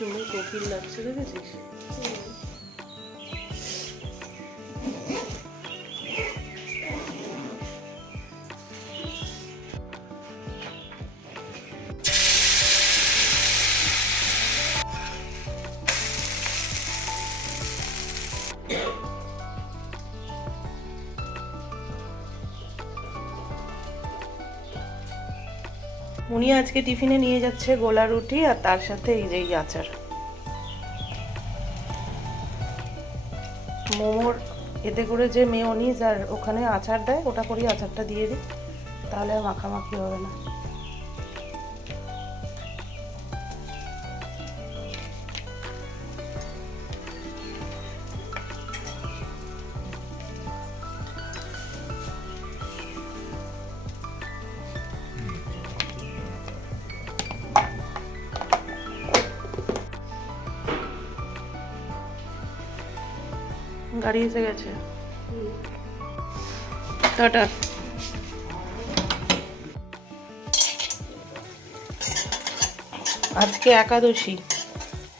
সুন্দর কোকিল লাগছে, দেখেছিস? উনি আজকে টিফিনে নিয়ে যাচ্ছে গোলা রুটি আর তার সাথে এই যে আচার। মোমোর এতে করে যে মেয়োনিজ আর ওখানে আচার দেয়, ওটা করেই আচারটা দিয়ে দিই, তাহলে আর মাখামাখি হবে না। গাড়ি এসে গেছে, টাটা। আজকে একাদশী,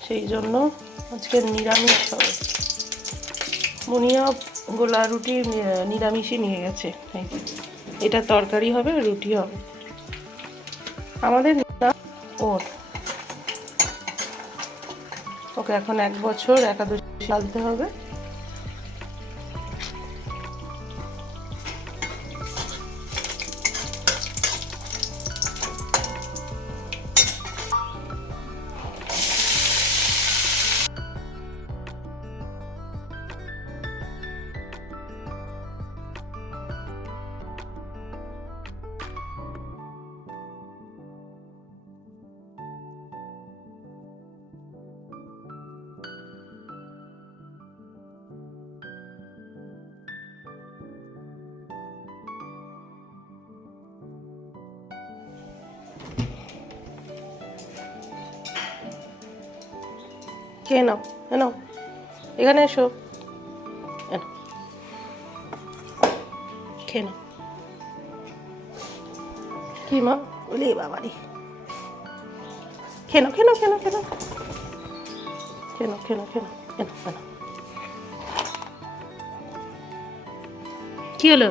সেই জন্য আজকে নিরামিষ হবে। মুনিয়া গোলা রুটি নিরামিষই নিয়ে গেছে, এটা তরকারি হবে, রুটি হবে। আমাদের ওর ওকে এখন 1 বছর একাদশী পালতে হবে। খেয়ে নাও, নাও, এখানে এসো, খেয়ে নাও। কি মা বলি বাবারি, খেয়ে নাও, খেয়ে নাও, খেয়ে নাও, খেয়ে নাও, খেয়ে নাও, খেয়ে নাও, খেয়ে নাও, খেয়ে নাও। কি হলো?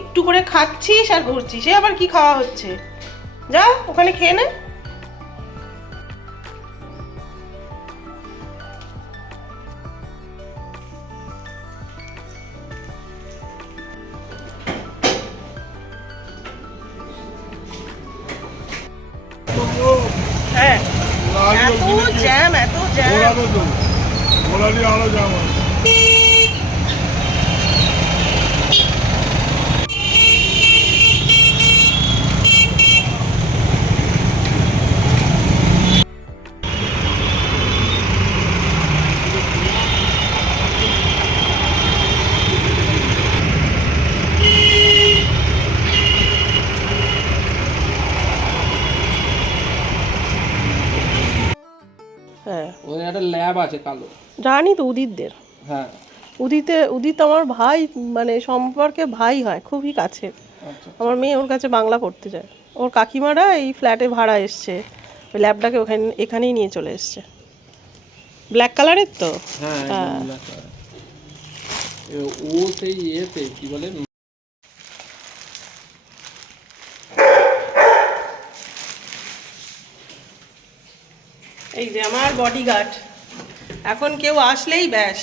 একটু করে খাচ্ছিস আর ঘুরছিস, সে আবার কি খাওয়া হচ্ছে? যা ওখানে খেয়ে নে। হ্যাঁ, এত জ্যাম, এত জ্যাম। হ্যাঁ, ওদের একটা ল্যাব আছে কালো, জানি তো উদিতদের। হ্যাঁ উদিত আমার ভাই, মানে সম্পর্কে ভাই হয়, খুবই কাছের। আচ্ছা। আমার মেয়ে ওর কাছে বাংলা পড়তে যায়। ওর কাকিমারা এই ফ্ল্যাটে ভাড়া এসছে, ওই ল্যাবটাকে ওখানে এখানেই নিয়ে চলে এসছে। ব্ল্যাক কালারের তো। হ্যাঁ হ্যাঁ, ও সেই ইয়েতে কি বলে, এই যে আমার বডিগার্ড, এখন কেউ আসলেই ব্যাস।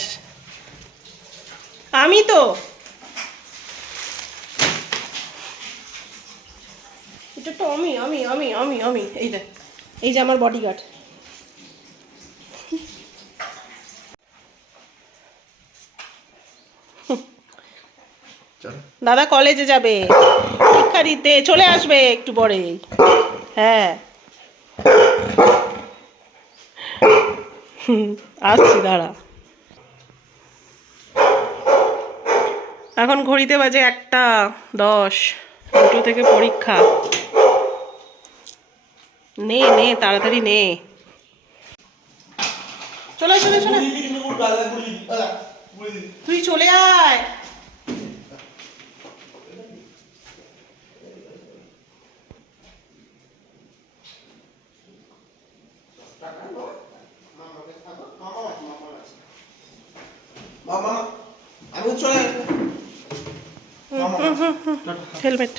আমি তো এটা তো আমি আমি আমি আমি আমি এই যে আমার বডিগার্ড। দাদা কলেজে যাবে, পরীক্ষা দিতে চলে আসবে একটু পরে। হ্যাঁ, আসছি, দাঁড়া। এখন ঘড়িতে বাজে 1:10, 2 থেকে পরীক্ষা। নে নে তাড়াতাড়ি নে, চলে চলে চলে, তুই চলে আয়। হেলমেট,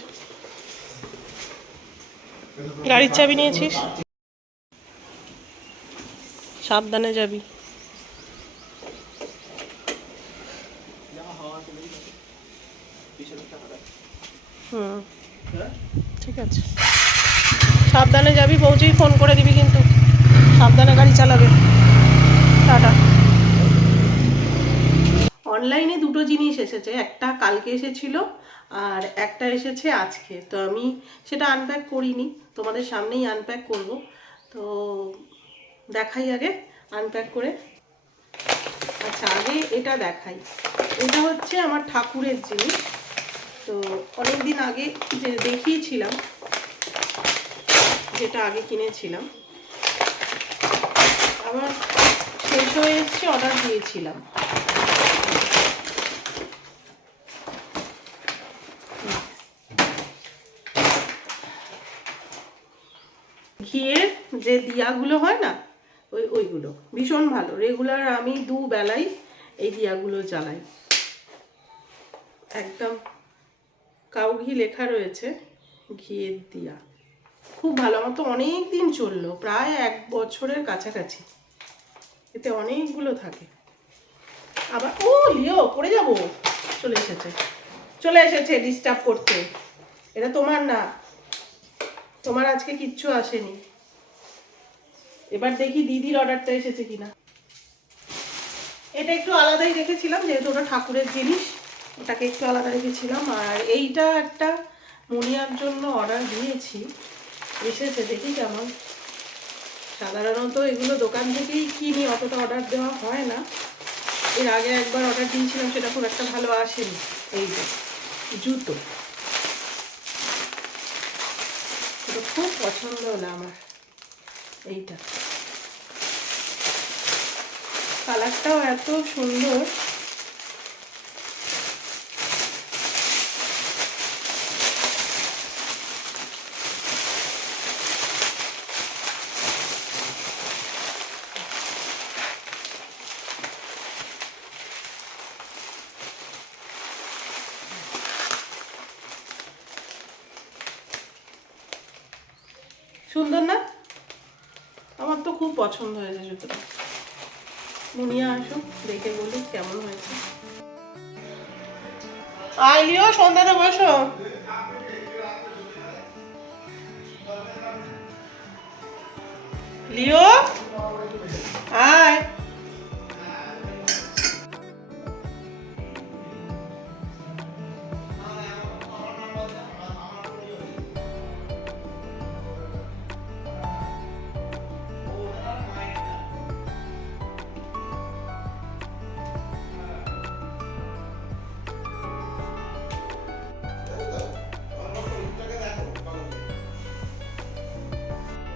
গাড়ির চাবি নিয়েছিস, সাবধানে যাবি। হুম, ঠিক আছে, সাবধানে যাবি, পৌঁছেই ফোন করে দিবি কিন্তু, সাবধানে গাড়ি চালাবে। টাটা। অনলাইনে দুটো জিনিস এসেছে, একটা কালকে এসেছিল আর একটা এসেছে আজকে। তো আমি সেটা আনপ্যাক করিনি, তোমাদের সামনেই আনপ্যাক করব। তো দেখাই আগে আনপ্যাক করে। আচ্ছা, আগে এটা দেখাই। এটা হচ্ছে আমার ঠাকুরের জিনিস। তো অনেক দিন আগে যে দেখিয়েছিলাম, যেটা আগে কিনেছিলাম, আবার শেষ হয়ে এসছে, অর্ডার দিয়েছিলাম। ঘিয়ের যে দিয়াগুলো হয় না, ওইগুলো ভীষণ ভালো। রেগুলার আমি দুবেলাই এই দিয়াগুলো জ্বালাই। একদম কাউ ঘি লেখা রয়েছে, ঘিয়ের দিয়া, খুব ভালো। আমার তো অনেক দিন চললো, প্রায় 1 বছরের কাছাকাছি। এতে অনেকগুলো থাকে। আবার ও লিও, পড়ে যাবো। চলে এসেছে ডিস্টার্ব করতে। এটা তোমার না, তোমার আজকে কিচ্ছু আসেনি। এবার দেখি দিদির অর্ডারটা এসেছে কিনা। এটা একটু আলাদাই রেখেছিলাম, যেহেতু ওটা ঠাকুরের জিনিস, ওটাকে একটু আলাদা রেখেছিলাম। আর এইটা একটা মুনিয়ার জন্য অর্ডার দিয়েছি, এসেছে, দেখি কেমন। সাধারণত এগুলো দোকান থেকেই কিনি, অতটা অর্ডার দেওয়া হয় না। এর আগে একবার অর্ডার দিয়েছিলাম, সেটা খুব একটা ভালো আসেনি। এই যে জুতো, এটা খুব পছন্দ হলো আমার। এইটা কালারটাও এত সুন্দর। সুন্দর না? আমার তো খুব পছন্দ হয়েছে জুতোটা। মুনিয়া আসুক, দেখে বলুক কেমন হয়েছে। আইলিও, সন্ধ্যাতে বসো। লিও আয়।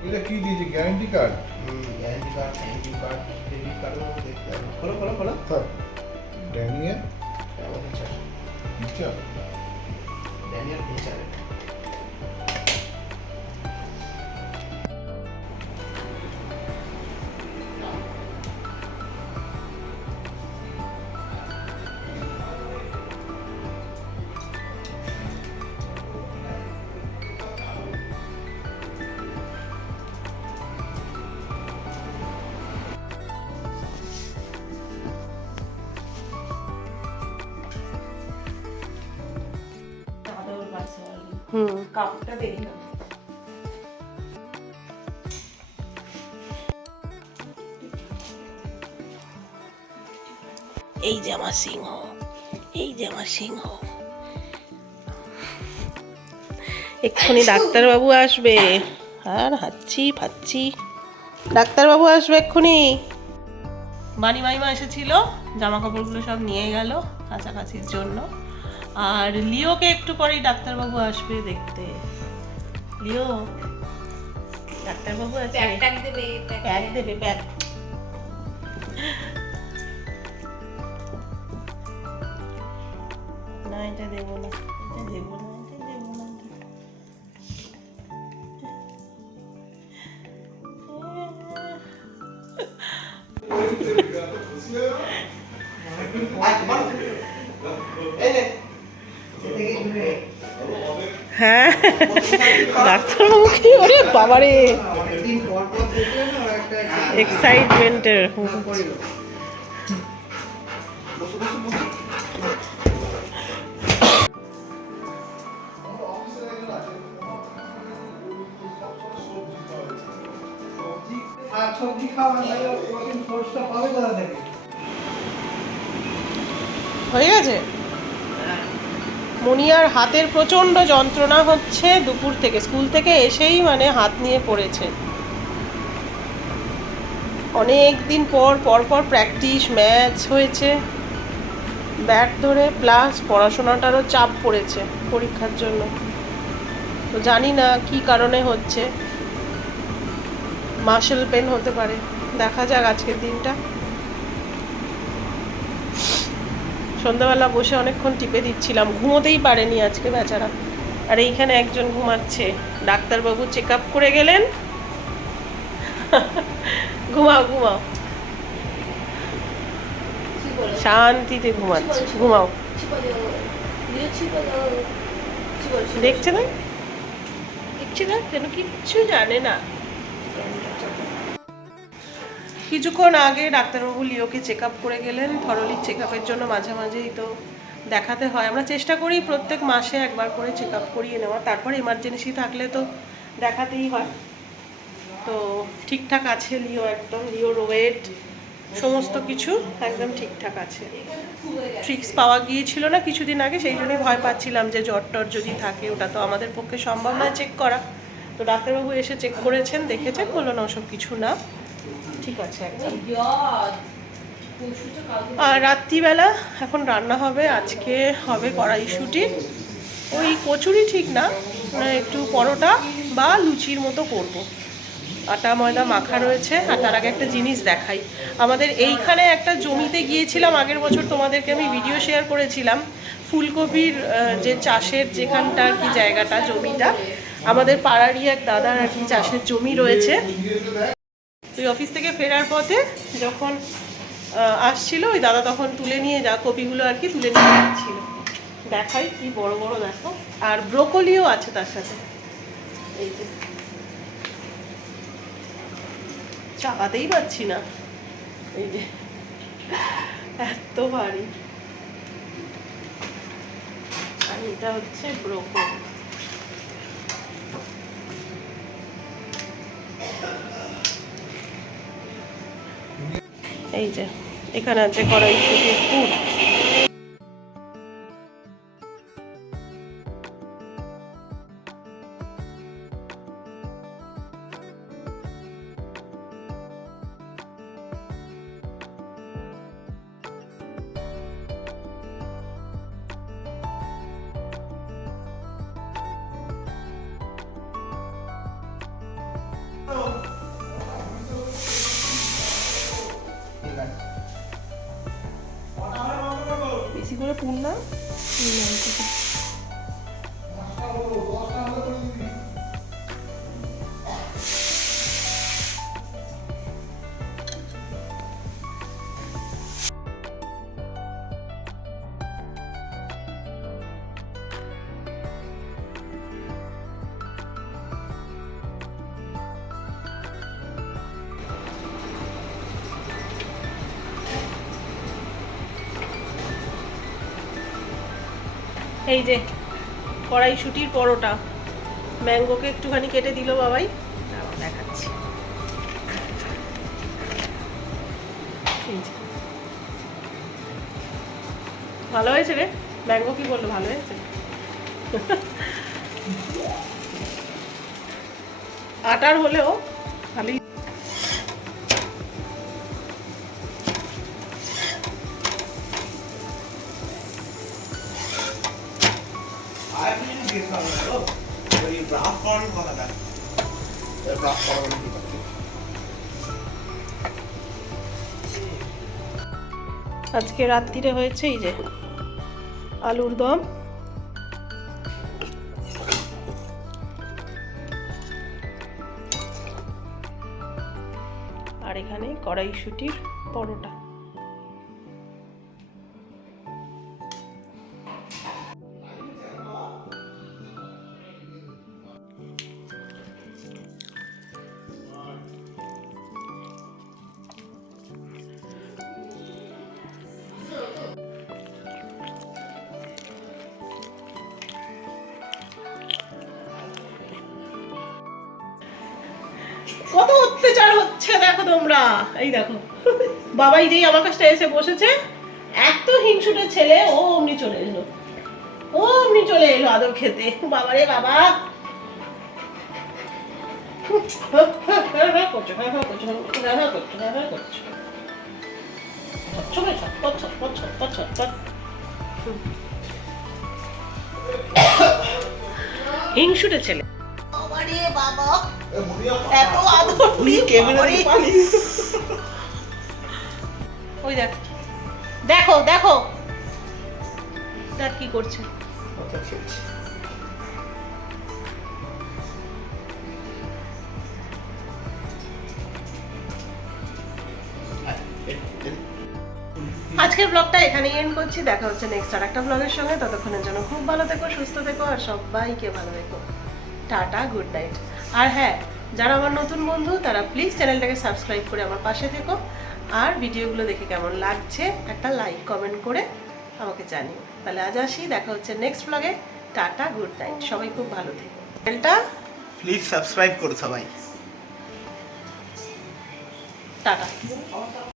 এটা কি দিয়েছে, guarantee card? Guarantee card, thank you card, credit কার্ডও দেখতে হবে। খোলো খোলো খোলো। Sir Daniel teacher, teacher. Daniel teacher. কাপটা দেরি হবে। এই যে আমার সিংহ, এই যে আমার সিংহ। এক্ষুনি ডাক্তারবাবু আসবে। আর হাঁচি ফাচ্ছি, ডাক্তারবাবু আসবে এক্ষুনি। বানি মাইমা এসেছিল, জামা কাপড়গুলো সব নিয়ে গেল কাছাকাছির জন্য। আর লিওকে একটু পরেই ডাক্তারবাবু আসবে দেখতে। লিও, ডাক্তারবাবু আছে, প্যাক দেবে, প্যাক দেবে, প্যাক। না এটা দেবো না, এটা দেবো না, এটা দেবো না। হ্যাঁ ডাক্তারবাবু কি ওরে বাবারে অনেকদিন পর পর দেখলে না একটা এক্সাইটমেন্টের বসো বসো বসো সবজি খাওয়া যায় প্রোটিন সোর্সটা পাবে কোথা থেকে? হয়ে গেছে মনিয়ার হাতের প্রচন্ড যন্ত্রণা হচ্ছে দুপুর থেকে স্কুল থেকে এসেই মানে হাত নিয়ে পড়েছে অনেক দিন পর প্র্যাকটিস ম্যাচ হয়েছে ব্যাট ধরে প্লাস পড়াশোনাটারও চাপ পড়েছে পরীক্ষার জন্য তো জানি না কি কারণে হচ্ছে মাসেল পেন হতে পারে দেখা যাক আজকের দিনটা সন্ধ্যাবেলা বসে অনেকক্ষণ টিপে দিচ্ছিলাম ঘুমোতেই পারেনি আজকে বেচারা আর এইখানে একজন ঘুমাচ্ছে ডাক্তারবাবু চেক আপ করে গেলেন ঘুমাও ঘুমাও শান্তিতে ঘুমাচ্ছে ঘুমাও দেখছে না দেখছে না যেন কিচ্ছু জানে না কিছুক্ষণ আগে ডাক্তারবাবু লিওকে চেক আপ করে গেলেন থরলি চেক আপের জন্য মাঝে মাঝেই তো দেখাতে হয় আমরা চেষ্টা করি প্রত্যেক মাসে একবার করে চেক আপ করিয়ে নেওয়া তারপর এমার্জেন্সি থাকলে তো দেখাতেই হয় তো ঠিকঠাক আছে লিও একদম লিওর ওয়েট সমস্ত কিছু একদম ঠিকঠাক আছে ট্রিক্স পাওয়া গিয়েছিল না কিছুদিন আগে সেই জন্যই ভয় পাচ্ছিলাম যে জ্বর টর যদি থাকে ওটা তো আমাদের পক্ষে সম্ভব নয় চেক করা তো ডাক্তারবাবু এসে চেক করেছেন দেখেছেন বললো না ওসব কিছু না ঠিক আছে একদম আর রাত্রিবেলা এখন রান্না হবে আজকে হবে কড়াইশুঁটি ওই কচুরি ঠিক না মানে একটু পরোটা বা লুচির মতো করব। আটা ময়দা মাখা রয়েছে আর তার আগে একটা জিনিস দেখাই আমাদের এইখানে একটা জমিতে গিয়েছিলাম আগের বছর তোমাদেরকে আমি ভিডিও শেয়ার করেছিলাম ফুলকপির যে চাষের যেখানটা আর কি জায়গাটা জমিটা আমাদের পাড়ারই এক দাদার আর কি চাষের জমি রয়েছে তুই অফিস থেকে ফেরার পথে যখন আসছিল ওই দাদা তখন তুলে নিয়ে যা কপিগুলো আর কি তুলে নিয়ে যাচ্ছিল দেখাই কি বড় বড় দেখো আর ব্রোকলিও আছে তার সাথে এই যে চাপাতেই পাচ্ছি না এই যে এত ভারী আর এটা হচ্ছে ব্রোকলি এই যে এখানে আছে কড়াইশুঁটির পুর বেশি করে পুর না এই যে কড়াইশুঁটির পরোটা ম্যাঙ্গোকে একটুখানি কেটে দিল বাবাই দেখাচ্ছি ভালো হয়েছে রে ম্যাঙ্গো কি বললো ভালো হয়েছে আটার হলেও ভালোই আজকে রাত্রিরে হয়েছে এই যে আলুর দম আর এখানে কড়াইশুঁটির পরোটা কত অত্যাচার হচ্ছে দেখো তোমরা। এই দেখো বাবাই যেই আমার কাছে এসে বসেছে, এত হিংসুটে ছেলে, ও অমনি চলে এলো, ও অমনি চলে এলো আদর খেতে। বাবারে বাবা করছো, হ্যাঁ হ্যাঁ করছো, হ্যাঁ হ্যাঁ করছো, হ্যাঁ হ্যাঁ করছো। ছটছট ছটপট ছটপট ছটপট ছটপট। হিংসুটে ছেলে। বাবারে বাবা এত আদর করি বাবারে। ওই দেখ, দেখো দেখো দেখ কি করছে। কথা খেলছি। আজকের ব্লগটা এখানেই এন্ড করছি। দেখা হচ্ছে নেক্সট আর একটা ব্লগের সঙ্গে। ততক্ষণের জন্য খুব ভালো থেকো, সুস্থ থেকো, আর সবাইকে ভালো থেকো। Tata, good night. আর হ্যাঁ, যারা আমার নতুন বন্ধু তারা প্লিজ চ্যানেলটাকে সাবস্ক্রাইব করে আমার পাশে থেকো। আর ভিডিওগুলো দেখে কেমন লাগছে একটা লাইক কমেন্ট করে আমাকে জানিও। তাহলে আজ আসি, দেখা হচ্ছে নেক্সট ব্লগে। টাটা, গুড নাইট, সবাই খুব ভালো থেকো। চ্যানেলটা প্লিজ সাবস্ক্রাইব করো সবাই। টাটা।